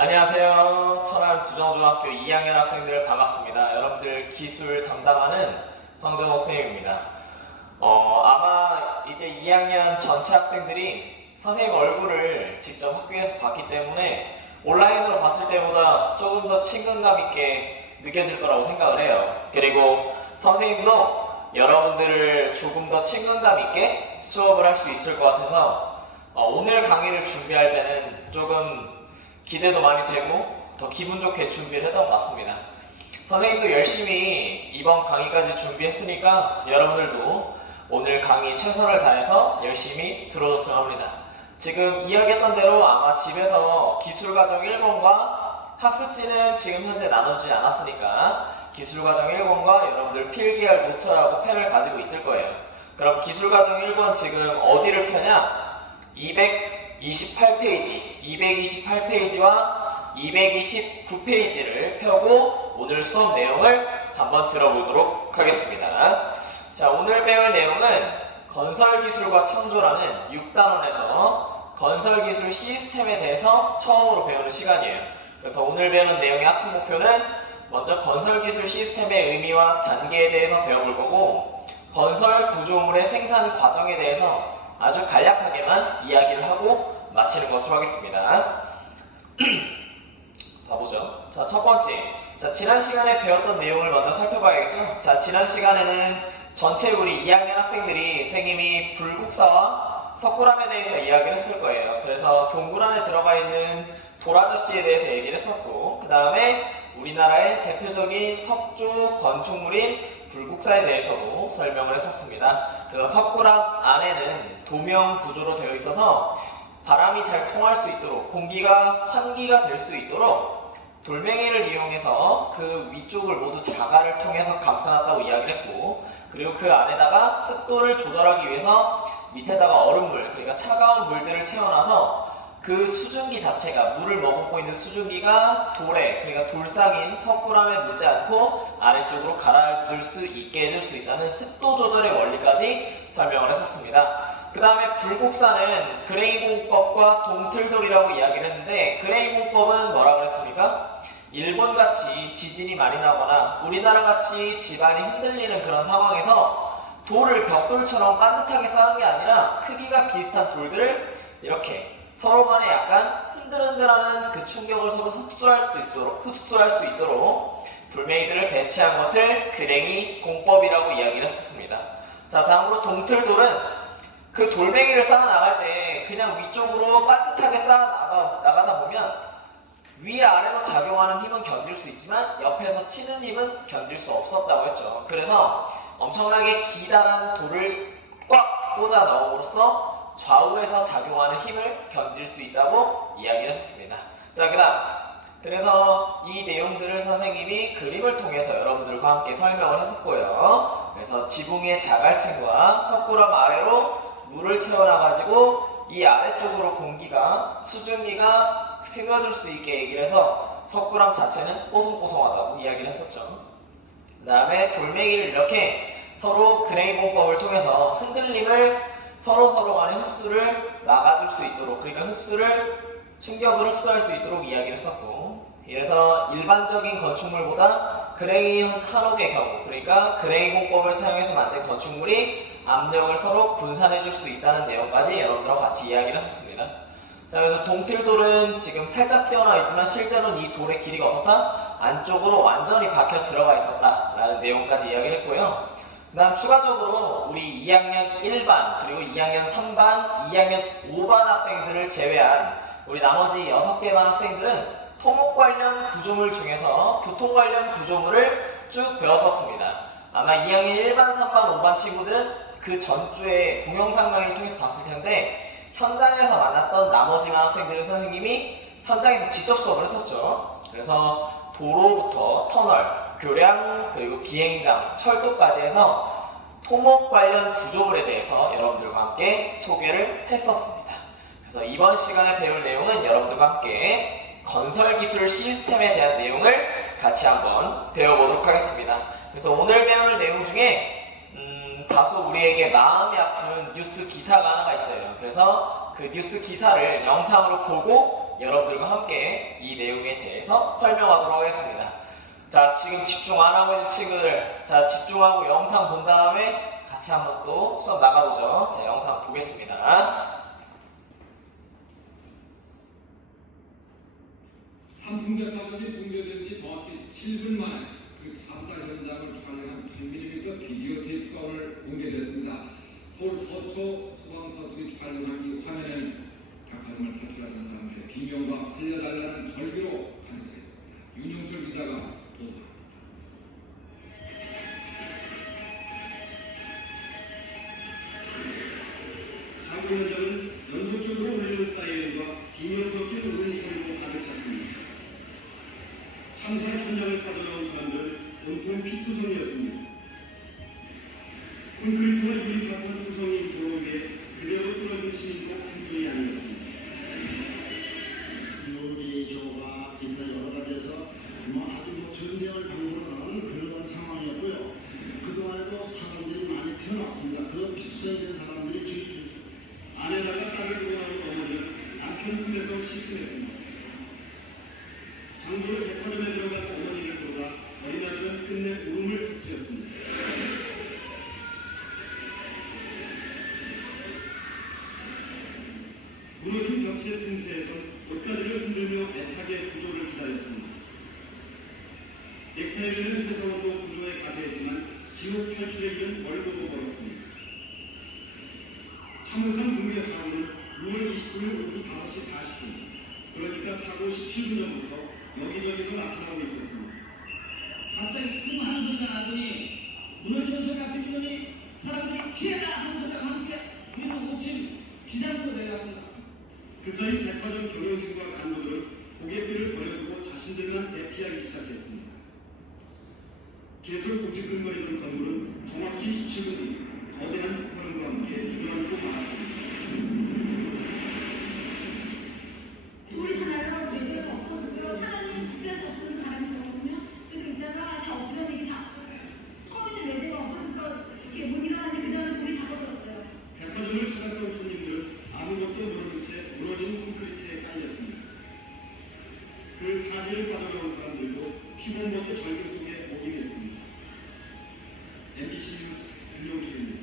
안녕하세요. 천안 두정중학교 2학년 학생들 반갑습니다. 여러분들 기술 담당하는 황정호 선생님입니다. 아마 이제 2학년 전체 학생들이 선생님 얼굴을 직접 학교에서 봤기 때문에 온라인으로 봤을 때보다 조금 더 친근감 있게 느껴질 거라고 생각을 해요. 그리고 선생님도 여러분들을 조금 더 친근감 있게 수업을 할 수 있을 것 같아서 오늘 강의를 준비할 때는 조금 기대도 많이 되고 더 기분 좋게 준비를 했던 것 같습니다. 선생님도 열심히 이번 강의까지 준비했으니까 여러분들도 오늘 강의 최선을 다해서 열심히 들어줬으면 합니다. 지금 이야기했던 대로 아마 집에서 기술과정 1번과 학습지는 지금 현재 나누지 않았으니까 기술과정 1번과 여러분들 필기할 노트하고 펜을 가지고 있을 거예요. 그럼 기술과정 1번 지금 어디를 펴냐? 228페이지, 228페이지와 229페이지를 펴고 오늘 수업 내용을 한번 들어보도록 하겠습니다. 자, 오늘 배울 내용은 건설기술과 창조라는 6단원에서 건설기술 시스템에 대해서 처음으로 배우는 시간이에요. 그래서 오늘 배우는 내용의 학습 목표는 먼저 건설기술 시스템의 의미와 단계에 대해서 배워볼 거고, 건설 구조물의 생산 과정에 대해서 아주 간략하게만 이야기를 하고 마치는 것으로 하겠습니다. 봐보죠. 자, 첫 번째. 자, 지난 시간에 배웠던 내용을 먼저 살펴봐야겠죠? 자, 지난 시간에는 전체 우리 2학년 학생들이 선생님이 불국사와 석굴암에 대해서 이야기를 했을 거예요. 그래서 동굴 안에 들어가 있는 돌아저씨에 대해서 얘기를 했었고, 그 다음에 우리나라의 대표적인 석조 건축물인 불국사에 대해서도 설명을 했었습니다. 그래서 석굴암 안에는 도명 구조로 되어 있어서 바람이 잘 통할 수 있도록, 공기가 환기가 될 수 있도록 돌멩이를 이용해서 그 위쪽을 모두 자갈을 통해서 감싸놨다고 이야기를 했고, 그리고 그 안에다가 습도를 조절하기 위해서 밑에다가 얼음물, 그러니까 차가운 물들을 채워놔서 그 수증기 자체가, 물을 머금고 있는 수증기가 돌에, 그러니까 돌상인 석굴암에 묻지 않고 아래쪽으로 가라앉을 수 있게 해줄 수 있다는 습도 조절의 원리까지 설명을 했었습니다. 그 다음에 불국사는 그레이공법과 동틀돌이라고 이야기를 했는데, 그레이공법은 뭐라고 그랬습니까? 일본같이 지진이 많이 나거나 우리나라같이 집안이 흔들리는 그런 상황에서 돌을 벽돌처럼 반듯하게 쌓은 게 아니라 크기가 비슷한 돌들을 이렇게 서로 간에 약간 흔들흔들하는 그 충격을 서로 흡수할 수 있도록 돌멩이들을 배치한 것을 그랭이 공법이라고 이야기를 했었습니다. 자, 다음으로 동틀돌은 그 돌멩이를 쌓아 나갈 때 그냥 위쪽으로 반듯하게 쌓아 나가다 보면 위아래로 작용하는 힘은 견딜 수 있지만 옆에서 치는 힘은 견딜 수 없었다고 했죠. 그래서 엄청나게 기다란 돌을 꽉 꽂아 넣음으로써 좌우에서 작용하는 힘을 견딜 수 있다고 이야기를 했었습니다. 자, 그래서 이 내용들을 선생님이 그림을 통해서 여러분들과 함께 설명을 했었고요. 그래서 지붕의 자갈층과 석굴암 아래로 물을 채워놔가지고 이 아래쪽으로 공기가, 수증기가 스며들 수 있게 얘기를 해서 석굴암 자체는 뽀송뽀송하다고 이야기를 했었죠. 그 다음에 돌멩이를 이렇게 서로 그레이공법을 통해서 흔들림을 서로 간의 흡수를 막아줄 수 있도록, 그러니까 충격을 흡수할 수 있도록 이야기를 했었고, 이래서 일반적인 건축물보다 그레이 한옥의 경우, 그러니까 그레이공법을 사용해서 만든 건축물이 압력을 서로 분산해줄 수 있다는 내용까지 여러분들과 같이 이야기를 했었습니다. 자, 그래서 동틀돌은 지금 살짝 튀어나와 있지만 실제로는 이 돌의 길이가 어떻다? 안쪽으로 완전히 박혀 들어가 있었다라는 내용까지 이야기를 했고요. 그 다음 추가적으로 우리 2학년 1반, 그리고 2학년 3반, 2학년 5반 학생들을 제외한 우리 나머지 6개 반 학생들은 토목 관련 구조물 중에서 교통 관련 구조물을 쭉 배웠었습니다. 아마 2학년 1반, 3반, 5반 친구들은 그 전주에 동영상 강의를 통해서 봤을 텐데, 현장에서 만났던 나머지 반 학생들은 선생님이 현장에서 직접 수업을 했었죠. 그래서 도로부터 터널, 교량, 그리고 비행장, 철도까지 해서 토목 관련 구조물에 대해서 여러분들과 함께 소개를 했었습니다. 그래서 이번 시간에 배울 내용은 여러분들과 함께 건설기술 시스템에 대한 내용을 같이 한번 배워보도록 하겠습니다. 그래서 오늘 배울 내용 중에 다소 우리에게 마음이 아픈 뉴스 기사가 하나가 있어요. 그래서 그 뉴스 기사를 영상으로 보고 여러분들과 함께 이 내용에 대해서 설명하도록 하겠습니다. 자, 지금 집중 안 하고 있는 친구들, 자, 집중하고 영상 본 다음에 같이 한번 또 수업 나가보죠. 자, 영상 보겠습니다. 삼풍백화점이 붕괴된 지 정확히 7분 만에 그 참사 현장을 촬영한 8mm 비디오 테이프가 오늘 공개됐습니다. 서울 서초 소방서 측이 촬영한 이 화면에는 백화점을 탈출하는 사람들의 비명과 살려달라는 절규로 가득 차 있습니다. 윤영철 기자가 보도합니다. 사고 현장은 연속적으로 울리는 사이렌과 비명 섞인 울음소리로 가득 찼습니다. 참사 현장을 빠져나온 사람들은 온통 피투성이었습니다. 콘크리트와 유리 같은 구성이 도로 위에 그대로 쓰러진 시민도 한둘이 아니었습니다. 유리조가 기타 여러 가지에서 아주 전쟁을 방불하는 그런 상황이었고요. 그동안에도 사람들이 많이 태어났습니다. 그 피투성된 사람들이 주의 아내다가 딸을 구원하는 어머니는 남편 품에서 실신했습니다. 장소를 백화점에 들어간 어머니를 보다 어린아이는 끝내 울음을 터뜨렸습니다. 무너진 벽체 틈새에선 옷가지를 흔들며 애타게 구조를 기다렸습니다. 넥타이를 회사원도 구조에 가세했지만 지옥 탈출의 길은 멀고도 멀었습니다. 참혹한 붕괴 사고는 6월 29일 오후 5시 40분, 그러니까 사고 17분 전부터 여기저기서 나타나고 있었습니다. 갑자기 큰 하는 소리가 나더니 무너지는 소리가 들리더니 사람들이 피해라 하는 소리가 함께 우리는 5층 기상으로 내려갔습니다. 그 사이 백화점 경영진과 간부들은 고객들을 버려두고 자신들만 대피하기 시작했습니다. 계속 우직근거리던 건물은 정확히 17분 뒤 거대한 폭발음과 함께 주저앉고 말았습니다. 우리 다 날아가고 제대로 엎어졌고요. 사람이 붙여서 엎어진 바람이 들었거든요. 그래서 이따가 다 엎으면 이게 다 처음에는 네 대가 엎어져서 이렇게 못 일어나는데 그 다음에 불이 다 꺼졌어요. 백화점을 찾았던 손님들은 아무것도 모르는 채 무너진 콘크리트에 깔렸습니다. 그 사지를 빠져나온 사람들도 피만 먹게 절규 속에 목임했습니다. MBC 뉴스 윤영철입니다.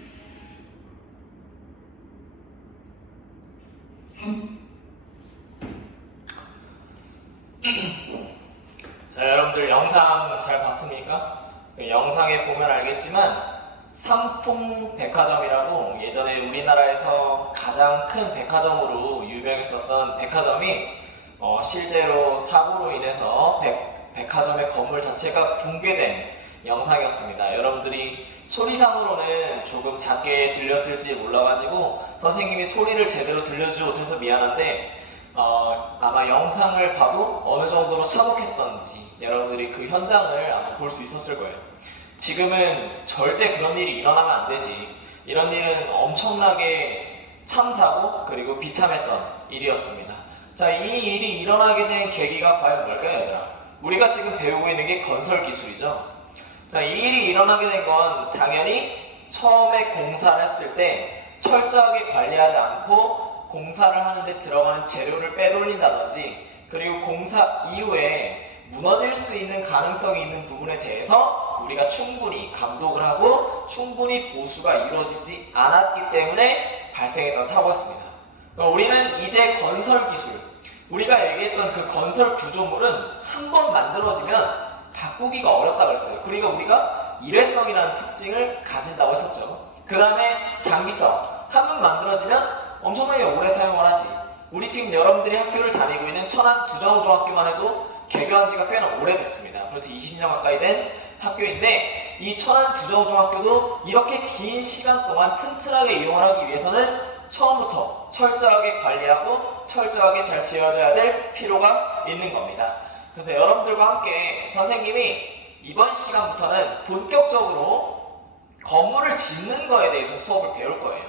자, 여러분들 영상 잘 봤습니까? 그 영상에 보면 알겠지만 삼풍백화점이라고 예전에 우리나라에서 가장 큰 백화점으로 유명했었던 백화점이 실제로 사고로 인해서 백화점의 건물 자체가 붕괴된 영상이었습니다. 여러분들이 소리상으로는 조금 작게 들렸을지 몰라가지고 선생님이 소리를 제대로 들려주지 못해서 미안한데 아마 영상을 봐도 어느 정도로 참혹했었는지 여러분들이 그 현장을 아마 볼 수 있었을 거예요. 지금은 절대 그런 일이 일어나면 안 되지. 이런 일은 엄청나게 참사고 그리고 비참했던 일이었습니다. 자, 이 일이 일어나게 된 계기가 과연 뭘까요, 얘들아? 우리가 지금 배우고 있는 게 건설 기술이죠. 자, 이 일이 일어나게 된 건 당연히 처음에 공사를 했을 때 철저하게 관리하지 않고 공사를 하는데 들어가는 재료를 빼돌린다든지 그리고 공사 이후에 무너질 수 있는 가능성이 있는 부분에 대해서 우리가 충분히 감독을 하고 충분히 보수가 이루어지지 않았기 때문에 발생했던 사고였습니다. 우리는 이제 건설 기술, 우리가 얘기했던 그 건설 구조물은 한 번 만들어지면 바꾸기가 어렵다고 했어요. 그리고 우리가 일회성이라는 특징을 가진다고 했었죠. 그 다음에 장기성, 한 번 만들어지면 엄청나게 오래 사용을 하지. 우리 지금 여러분들이 학교를 다니고 있는 천안 부정중학교만 해도 개교한 지가 꽤나 오래됐습니다. 벌써 20년 가까이 된 학교인데 이 천안 부정중학교도 이렇게 긴 시간 동안 튼튼하게 이용을 하기 위해서는 처음부터 철저하게 관리하고 철저하게 잘 지어져야 될 필요가 있는 겁니다. 그래서 여러분들과 함께 선생님이 이번 시간부터는 본격적으로 건물을 짓는 거에 대해서 수업을 배울 거예요.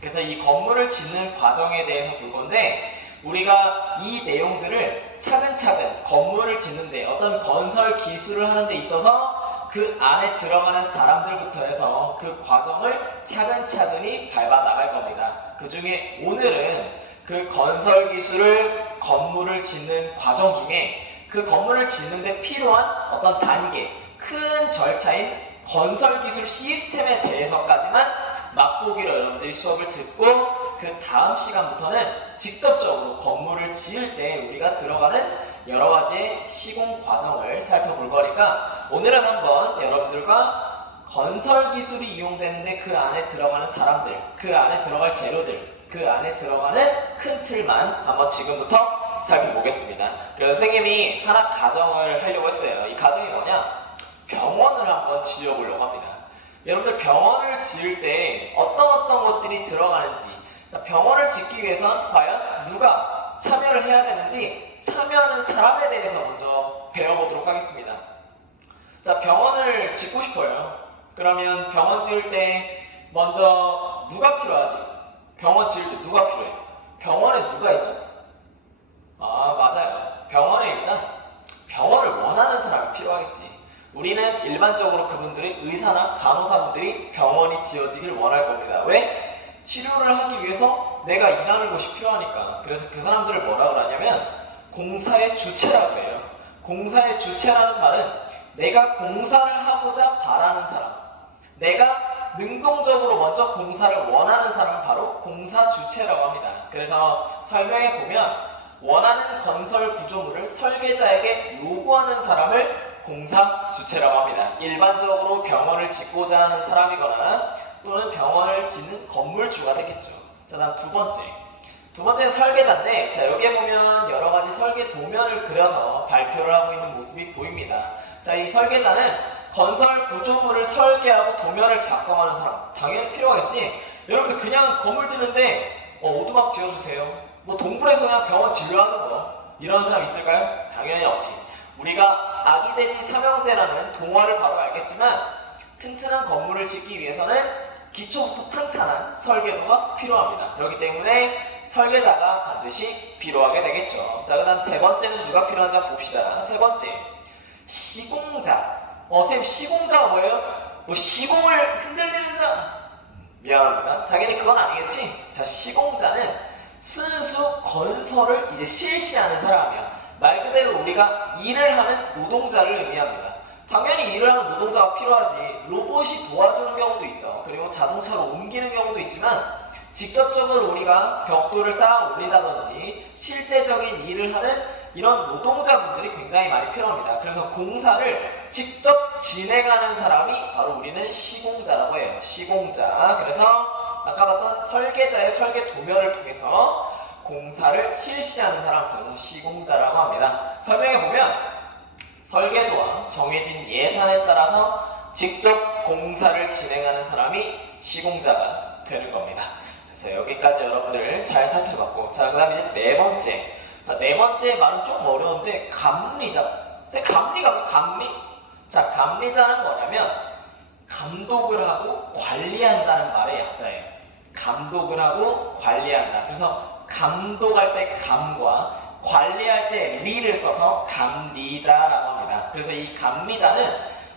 그래서 이 건물을 짓는 과정에 대해서 볼 건데 우리가 이 내용들을 차근차근 건물을 짓는데 어떤 건설 기술을 하는 데 있어서 그 안에 들어가는 사람들부터 해서 그 과정을 차근차근히 밟아 나갈 겁니다. 그 중에 오늘은 그 건설 기술을 건물을 짓는 과정 중에 그 건물을 짓는데 필요한 어떤 단계, 큰 절차인 건설기술 시스템에 대해서까지만 맛보기로 여러분들이 수업을 듣고 그 다음 시간부터는 직접적으로 건물을 지을 때 우리가 들어가는 여러 가지의 시공 과정을 살펴볼 거니까 오늘은 한번 여러분들과 건설 기술이 이용되는데 그 안에 들어가는 사람들, 그 안에 들어갈 재료들, 그 안에 들어가는 큰 틀만 한번 지금부터 살펴보겠습니다. 그래서 선생님이 하나 가정을 하려고 했어요. 이 가정이 뭐냐? 병원을 한번 지어보려고 합니다. 여러분들 병원을 지을 때 어떤 것들이 들어가는지, 자, 병원을 짓기 위해선 과연 누가 참여를 해야 되는지 참여하는 사람에 대해서 먼저 배워보도록 하겠습니다. 자, 병원을 짓고 싶어요. 그러면 병원 지을 때 먼저 누가 필요하지? 병원 지을 때 누가 필요해? 병원에 누가 있죠? 아, 맞아요. 병원에 일단 병원을 원하는 사람이 필요하겠지. 우리는 일반적으로 그분들이 의사나 간호사분들이 병원이 지어지길 원할 겁니다. 왜? 치료를 하기 위해서 내가 일하는 곳이 필요하니까. 그래서 그 사람들을 뭐라 그러냐면 공사의 주체라고 해요. 공사의 주체라는 말은 내가 공사를 하고자 바라는 사람, 내가 능동적으로 먼저 공사를 원하는 사람은 바로 공사 주체라고 합니다. 그래서 설명해 보면 원하는 건설 구조물을 설계자에게 요구하는 사람을 공사 주체라고 합니다. 일반적으로 병원을 짓고자 하는 사람이거나 또는 병원을 짓는 건물주가 되겠죠. 자, 다음 두 번째는 설계자인데, 자, 여기에 보면 여러 가지 설계 도면을 그려서 발표를 하고 있는 모습이 보입니다. 자, 이 설계자는 건설 구조물을 설계하고 도면을 작성하는 사람, 당연히 필요하겠지. 여러분들 그냥 건물 짓는데 오두막 지어주세요. 뭐 동굴에서 그냥 병원 진료하죠 뭐. 이런 사람 있을까요? 당연히 없지. 우리가 아기돼지 삼형제라는 동화를 봐도 알겠지만 튼튼한 건물을 짓기 위해서는 기초부터 탄탄한 설계도가 필요합니다. 그렇기 때문에 설계자가 반드시 필요하게 되겠죠. 자, 그 다음 세 번째는 누가 필요한지 한번 봅시다. 세 번째, 시공자. 선생님, 시공자가 뭐예요? 뭐 시공을 흔들리는 자? 미안합니다. 당연히 그건 아니겠지. 자, 시공자는 순수 건설을 이제 실시하는 사람이야. 말 그대로 우리가 일을 하는 노동자를 의미합니다. 당연히 일을 하는 노동자가 필요하지. 로봇이 도와주는 경우도 있어. 그리고 자동차로 옮기는 경우도 있지만 직접적으로 우리가 벽돌을 쌓아 올린다든지 실제적인 일을 하는 이런 노동자분들이 굉장히 많이 필요합니다. 그래서 공사를 직접 진행하는 사람이 바로 우리는 시공자라고 해요. 시공자. 그래서 아까 봤던 설계자의 설계 도면을 통해서 공사를 실시하는 사람, 그래서 시공자라고 합니다. 설명해보면 설계도와 정해진 예산에 따라서 직접 공사를 진행하는 사람이 시공자가 되는 겁니다. 그래서 여기까지 여러분들 잘 살펴봤고, 자, 그 다음 이제 네 번째. 네 번째 말은 좀 어려운데, 감리자. 감리가 뭐 감리? 자, 감리자는 뭐냐면 감독을 하고 관리한다는 말의 약자예요. 감독을 하고 관리한다. 그래서 감독할 때 감과 관리할 때 리를 써서 감리자라고 합니다. 그래서 이 감리자는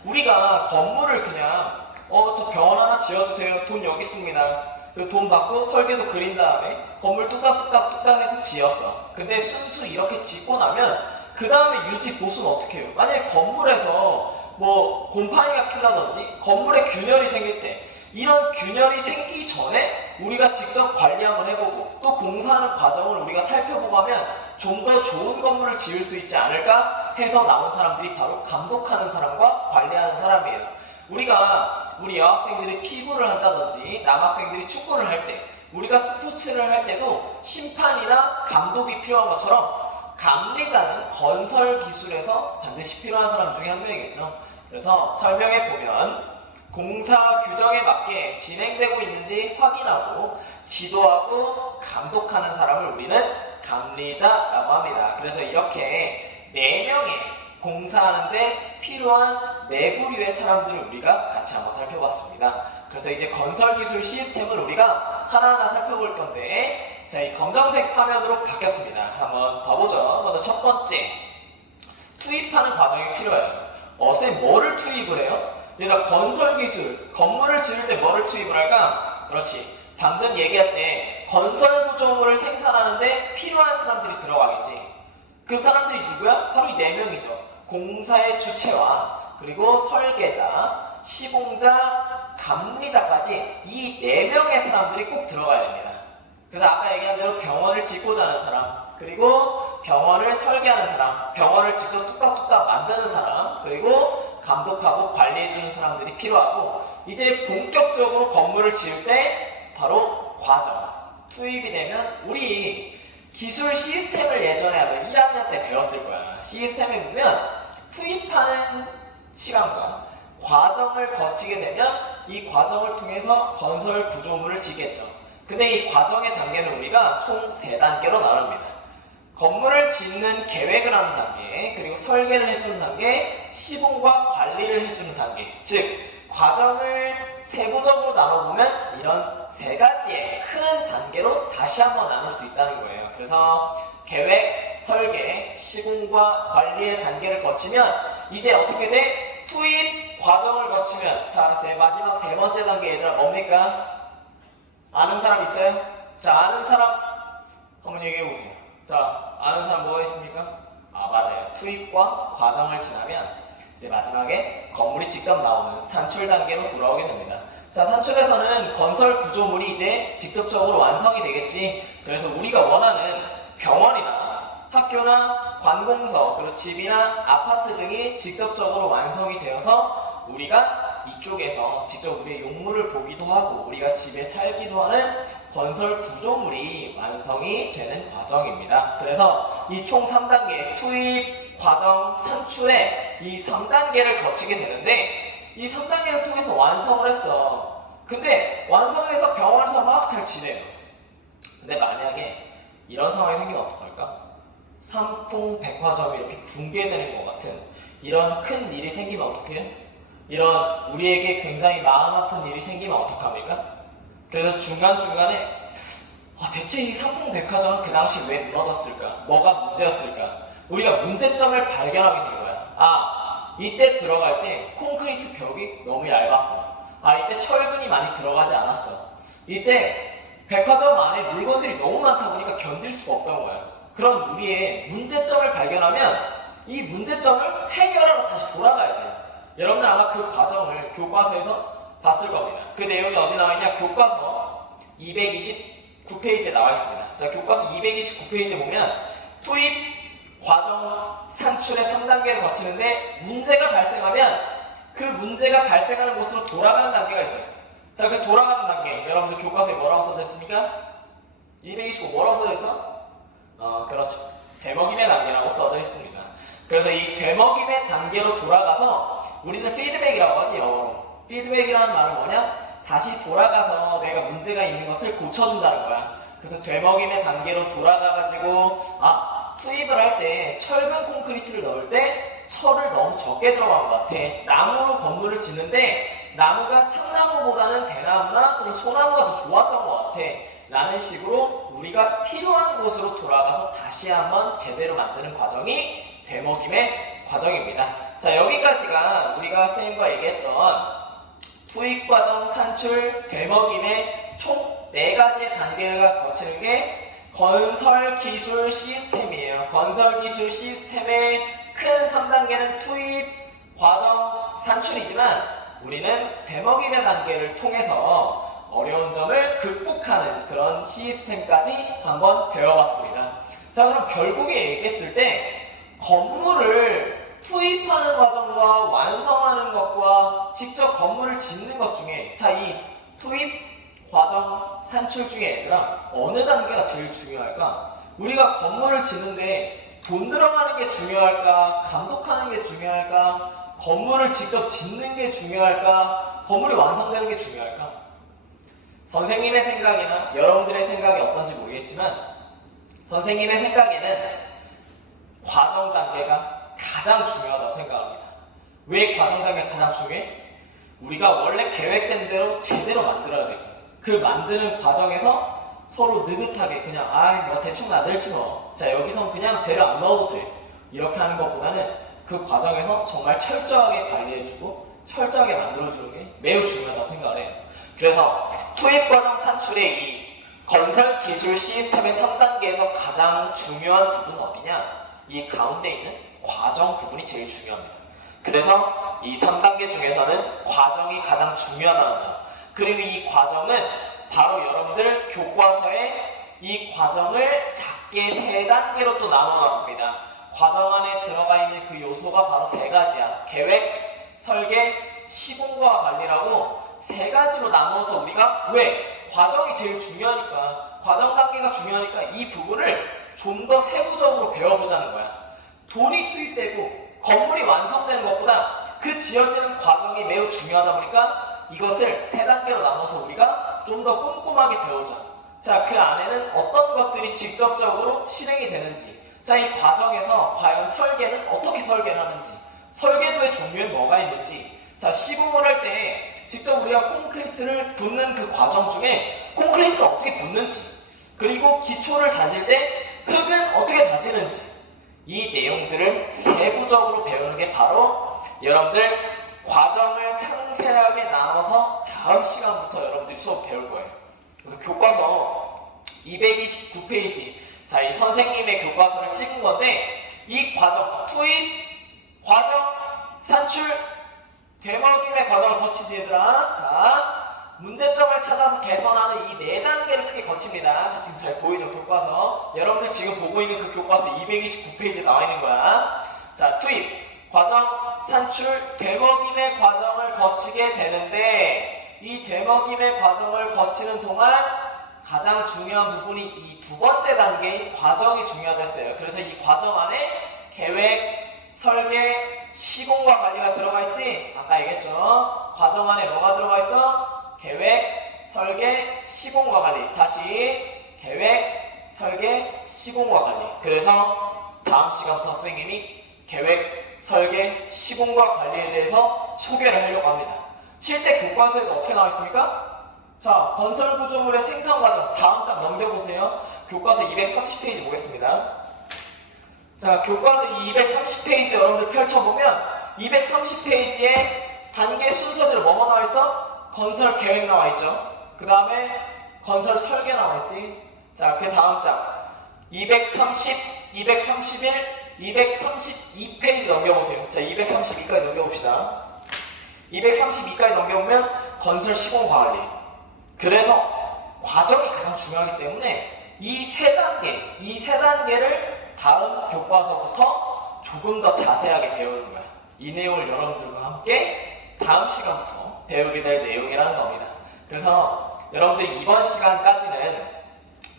우리가 건물을 그냥 저 병원 하나 지어주세요. 돈 여기 있습니다. 돈 받고 설계도 그린 다음에 건물 뚝딱뚝딱 해서 지었어. 근데 순수 이렇게 짓고 나면 그 다음에 유지 보수는 어떻게 해요? 만약에 건물에서 뭐 곰팡이가 피다든지 건물에 균열이 생길 때 이런 균열이 생기기 전에 우리가 직접 관리 한번 해보고 또 공사하는 과정을 우리가 살펴보고 하면 좀 더 좋은 건물을 지을 수 있지 않을까 해서 나온 사람들이 바로 감독하는 사람과 관리하는 사람이에요. 우리 여학생들이 피구를 한다든지 남학생들이 축구를 할 때 우리가 스포츠를 할 때도 심판이나 감독이 필요한 것처럼 감리자는 건설 기술에서 반드시 필요한 사람 중에 한 명이겠죠. 그래서 설명해보면 공사 규정에 맞게 진행되고 있는지 확인하고 지도하고 감독하는 사람을 우리는 감리자라고 합니다. 그래서 이렇게 4명의 공사하는데 필요한 4부류의 사람들을 우리가 같이 한번 살펴봤습니다. 그래서 이제 건설기술 시스템을 우리가 하나하나 살펴볼 건데, 자, 이 검정색 화면으로 바뀌었습니다. 한번 봐보죠. 먼저 첫 번째, 투입하는 과정이 필요해요. 선생님 뭐를 투입을 해요? 얘가 건설기술, 건물을 지을 때 뭐를 투입을 할까? 그렇지. 방금 얘기할 때 건설 구조물을 생산하는데 필요한 사람들이 들어가겠지. 그 사람들이 누구야? 바로 이 4명이죠. 공사의 주체와 그리고 설계자, 시공자, 감리자까지 이 4명의 사람들이 꼭 들어가야 됩니다. 그래서 아까 얘기한 대로 병원을 짓고자 하는 사람, 그리고 병원을 설계하는 사람, 병원을 직접 뚝딱뚝딱 만드는 사람, 그리고 감독하고 관리해주는 사람들이 필요하고, 이제 본격적으로 건물을 지을 때 바로 과정, 투입이 되면 우리 기술 시스템을 예전에 1학년 때 배웠을 거야. 시스템에 보면 투입하는 시간과 과정을 거치게 되면 이 과정을 통해서 건설 구조물을 지겠죠. 근데 이 과정의 단계는 우리가 총 3단계로 나눕니다. 건물을 짓는 계획을 하는 단계, 그리고 설계를 해주는 단계, 시공과 관리를 해주는 단계. 즉, 과정을 세부적으로 나눠보면 이런 3가지의 큰 단계로 다시 한번 나눌 수 있다는 거예요. 그래서 계획, 설계, 시공과 관리의 단계를 거치면 이제 어떻게 돼? 투입 과정을 거치면, 자, 마지막 3번째 단계 얘들아 뭡니까? 아는 사람 있어요? 자, 아는 사람 한번 얘기해보세요. 자, 아는 사람 뭐가 있습니까? 아, 맞아요. 투입과 과정을 지나면 이제 마지막에 건물이 직접 나오는 산출 단계로 돌아오게 됩니다. 자, 산출에서는 건설 구조물이 이제 직접적으로 완성이 되겠지. 그래서 우리가 원하는 병원이나 학교나 관공서, 그리고 집이나 아파트 등이 직접적으로 완성이 되어서 우리가 이쪽에서 직접 우리의 용물을 보기도 하고 우리가 집에 살기도 하는 건설 구조물이 완성이 되는 과정입니다. 그래서 이 총 3단계 투입, 과정, 산출에 이 3단계를 거치게 되는데 이 3단계를 통해서 완성을 했어. 근데 완성해서 병원에서 막 잘 지내요. 근데 만약에 이런 상황이 생기면 어떡할까? 삼풍 백화점이 이렇게 붕괴되는 것 같은 이런 큰 일이 생기면 어떡해요? 이런 우리에게 굉장히 마음 아픈 일이 생기면 어떡합니까? 그래서 중간중간에 대체 이 삼풍 백화점은 그 당시 왜 무너졌을까? 뭐가 문제였을까? 우리가 문제점을 발견하게 된 거야. 아, 이때 들어갈 때 콘크리트 벽이 너무 얇았어. 아, 이때 철근이 많이 들어가지 않았어. 이때 백화점 안에 물건들이 너무 많다 보니까 견딜 수가 없던 거야. 그럼 우리의 문제점을 발견하면 이 문제점을 해결하러 다시 돌아가야 돼요. 여러분들 아마 그 과정을 교과서에서 봤을 겁니다. 그 내용이 어디 나와 있냐? 교과서 229페이지에 나와 있습니다. 자, 교과서 229페이지에 보면 투입, 과정, 산출의 3단계를 거치는데 문제가 발생하면 그 문제가 발생하는 곳으로 돌아가는 단계가 있어요. 자, 그 돌아가는 단계, 여러분들 교과서에 뭐라고 써져 있습니까? 229 뭐라고 써져 있어? 그렇죠. 되먹임의 단계라고 써져 있습니다. 그래서 이 되먹임의 단계로 돌아가서 우리는 피드백이라고 하지, 영어로. 피드백이라는 말은 뭐냐? 다시 돌아가서 내가 문제가 있는 것을 고쳐준다는 거야. 그래서 되먹임의 단계로 돌아가가지고 투입을 할 때 철근 콘크리트를 넣을 때 철을 너무 적게 들어간 것 같아. 나무로 건물을 짓는데 나무가 참나무보다는 대나무나 또는 소나무가 더 좋았던 것 같아. 라는 식으로 우리가 필요한 곳으로 돌아가서 다시 한번 제대로 만드는 과정이 되먹임의 과정입니다. 자, 여기까지가 우리가 쌤과 얘기했던 투입 과정, 산출, 되먹임의 총 4가지의 단계가 거치는 게 건설 기술 시스템이에요. 건설 기술 시스템의 큰 3단계는 투입, 과정, 산출이지만 우리는 되먹임의 단계를 통해서 어려운 점을 극복하는 그런 시스템까지 한번 배워봤습니다. 자, 그럼 결국에 얘기했을 때 건물을 투입하는 과정과 완성하는 것과 직접 건물을 짓는 것 중에 이 투입, 과정, 산출 중에 얘들아 어느 단계가 제일 중요할까? 우리가 건물을 짓는데 돈 들어가는 게 중요할까? 감독하는 게 중요할까? 건물을 직접 짓는 게 중요할까? 건물이 완성되는 게 중요할까? 선생님의 생각이나 여러분들의 생각이 어떤지 모르겠지만 선생님의 생각에는 과정 단계가 가장 중요하다고 생각합니다. 왜 과정 단계가 가장 중요해? 우리가 원래 계획된 대로 제대로 만들어야 되고 그 만드는 과정에서 서로 느긋하게 그냥 뭐 대충 만들지 뭐. 자, 여기선 그냥 재료 안 넣어도 돼. 이렇게 하는 것보다는 그 과정에서 정말 철저하게 관리해주고 철저하게 만들어주는 게 매우 중요하다고 생각을 해요. 그래서 투입 과정 산출의 이 건설 기술 시스템의 3단계에서 가장 중요한 부분은 어디냐? 이 가운데 있는 과정 부분이 제일 중요합니다. 그래서 이 3단계 중에서는 과정이 가장 중요하다는 점. 그리고 이 과정은 바로 여러분들 교과서에 이 과정을 작게 3단계로 또 나눠놨습니다. 과정 안에 들어가 있는 그 요소가 바로 3가지야. 계획, 설계, 시공과 관리라고 3가지로 나눠서 우리가 왜? 과정이 제일 중요하니까, 과정 단계가 중요하니까 이 부분을 좀 더 세부적으로 배워보자는 거야. 돈이 투입되고 건물이 완성되는 것보다 그 지어지는 과정이 매우 중요하다 보니까 이것을 3단계로 나눠서 우리가 좀 더 꼼꼼하게 배우자. 자, 그 안에는 어떤 것들이 직접적으로 실행이 되는지, 자, 이 과정에서 과연 설계는 어떻게 설계를 하는지, 설계도의 종류에 뭐가 있는지, 자, 시공을 할 때 직접 우리가 콘크리트를 붓는 그 과정 중에 콘크리트를 어떻게 붓는지, 그리고 기초를 다질 때 흙은 어떻게 다지는지, 이 내용들을 세부적으로 배우는 게 바로 여러분들 과정을 상세하게 나눠서 다음 시간부터 여러분들이 수업 배울 거예요. 그래서 교과서 229페이지, 자, 이 선생님의 교과서를 찍은 건데 이 과정, 투입, 과정, 산출, 되먹임의 과정을 거치지 얘들아. 자, 문제점을 찾아서 개선하는 이 4단계를 크게 거칩니다. 자, 지금 잘 보이죠? 교과서. 여러분들 지금 보고 있는 그 교과서 229페이지에 나와 있는 거야. 자, 투입, 과정, 산출, 되먹임의 과정을 거치게 되는데 이 되먹임의 과정을 거치는 동안 가장 중요한 부분이 이 2번째 단계인 과정이 중요하댔어요. 그래서 이 과정 안에 계획, 설계, 시공과 관리가 들어가 있지? 아까 얘기했죠? 과정 안에 뭐가 들어가 있어? 계획, 설계, 시공과 관리. 다시 계획, 설계, 시공과 관리. 그래서 다음 시간부터 선생님이 계획, 설계, 시공과 관리에 대해서 소개를 하려고 합니다. 실제 교과서에도 어떻게 나와 있습니까? 자, 건설 구조물의 생산 과정. 다음 장 넘겨보세요. 교과서 230페이지 보겠습니다. 자, 교과서 230페이지 여러분들 펼쳐보면 230페이지에 단계 순서대로 뭐가 나와 있어? 건설 계획 나와 있죠. 그 다음에 건설 설계 나와 있지. 자, 그 다음 장 230, 231, 232페이지 넘겨보세요. 자, 232까지 넘겨봅시다. 232까지 넘겨보면 건설 시공 관리. 그래서 과정이 가장 중요하기 때문에 이 세 단계를 다음 교과서부터 조금 더 자세하게 배우는 거야. 이 내용을 여러분들과 함께 다음 시간부터 배우게 될 내용이라는 겁니다. 그래서 여러분들 이번 시간까지는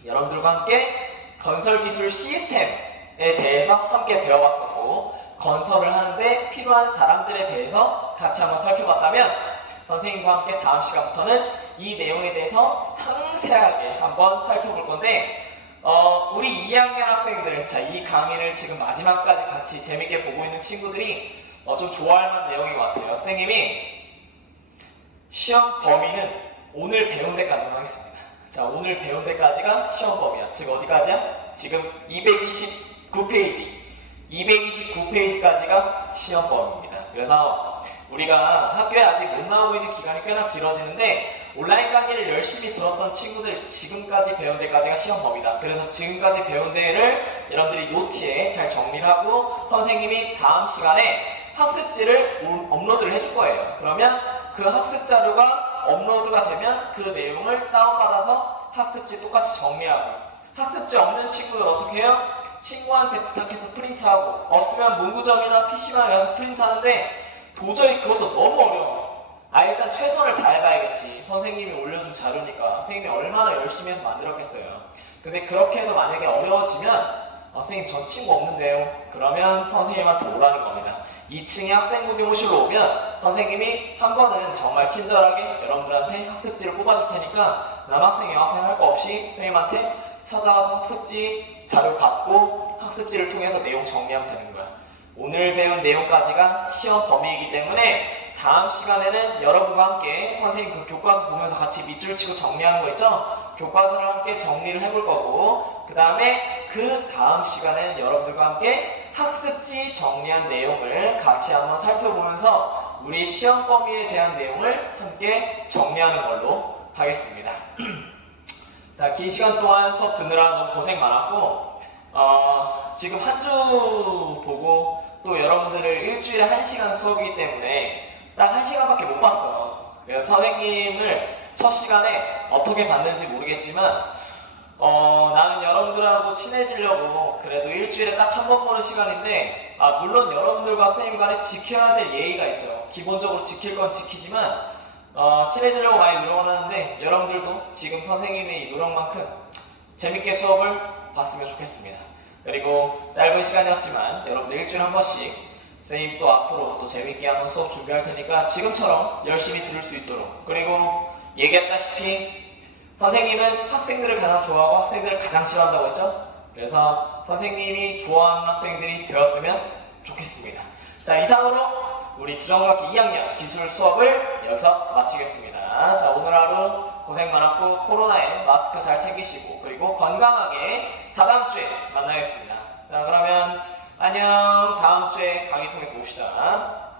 여러분들과 함께 건설기술 시스템에 대해서 함께 배워봤었고, 건설을 하는데 필요한 사람들에 대해서 같이 한번 살펴봤다면, 선생님과 함께 다음 시간부터는 이 내용에 대해서 상세하게 한번 살펴볼 건데, 우리 2학년 학생들, 자, 이 강의를 지금 마지막까지 같이 재밌게 보고 있는 친구들이 좀 좋아할 만한 내용인 것 같아요. 선생님이 시험 범위는 오늘 배운 데까지만 하겠습니다. 자, 오늘 배운 데까지가 시험 범위야. 즉 어디까지야? 지금 229페이지까지가 시험 범위입니다. 그래서 우리가 학교에 아직 못 나오고 있는 기간이 꽤나 길어지는데 온라인 강의를 열심히 들었던 친구들 지금까지 배운 데까지가 시험 범위다. 그래서 지금까지 배운 데를 여러분들이 노트에 잘 정리를 하고 선생님이 다음 시간에 학습지를 업로드를 해줄 거예요. 그러면 그 학습 자료가 업로드가 되면 그 내용을 다운받아서 학습지 똑같이 정리하고, 학습지 없는 친구들 어떻게 해요? 친구한테 부탁해서 프린트하고, 없으면 문구점이나 PC방에 가서 프린트하는데 도저히 그것도 너무 어려워. 일단 최선을 다해봐야겠지. 선생님이 올려준 자료니까 선생님이 얼마나 열심히 해서 만들었겠어요. 근데 그렇게 해도 만약에 어려워지면 선생님 전 친구 없는데요. 그러면 선생님한테 오라는 겁니다. 2층에 학생무교무실로 오면 선생님이 한 번은 정말 친절하게 여러분들한테 학습지를 뽑아줄 테니까 남학생, 여학생 할 거 없이 선생님한테 찾아가서 학습지 자료 받고 학습지를 통해서 내용 정리하면 되는 거야. 오늘 배운 내용까지가 시험 범위이기 때문에 다음 시간에는 여러분과 함께 선생님 그 교과서 보면서 같이 밑줄 치고 정리하는 거 있죠? 교과서를 함께 정리를 해볼 거고, 그 다음에 그 다음 시간에는 여러분들과 함께 학습지 정리한 내용을 같이 한번 살펴보면서 우리 시험 범위에 대한 내용을 함께 정리하는 걸로 하겠습니다. 자, 긴 시간 동안 수업 듣느라 너무 고생 많았고, 지금 한 주 보고 또 여러분들을 일주일에 1시간 수업이기 때문에 딱 1시간밖에 못 봤어요. 그래서 선생님을 첫 시간에 어떻게 봤는지 모르겠지만, 나는 여러분들하고 친해지려고 그래도 일주일에 딱 한 번 보는 시간인데, 물론 여러분들과 선생님 간에 지켜야 될 예의가 있죠. 기본적으로 지킬 건 지키지만, 친해지려고 많이 노력을 하는데, 여러분들도 지금 선생님의 이 노력만큼 재밌게 수업을 봤으면 좋겠습니다. 그리고 짧은 시간이었지만, 여러분들 일주일에 한 번씩 선생님 또 앞으로 또 재밌게 하는 수업 준비할 테니까 지금처럼 열심히 들을 수 있도록, 그리고 얘기했다시피 선생님은 학생들을 가장 좋아하고 학생들을 가장 싫어한다고 했죠? 그래서 선생님이 좋아하는 학생들이 되었으면 좋겠습니다. 자, 이상으로 우리 주정학기 2학년 기술 수업을 여기서 마치겠습니다. 자, 오늘 하루 고생 많았고 코로나에 마스크 잘 챙기시고 그리고 건강하게 다다음 주에 만나겠습니다. 자, 그러면 안녕. 다음 주에 강의 통해서 봅시다.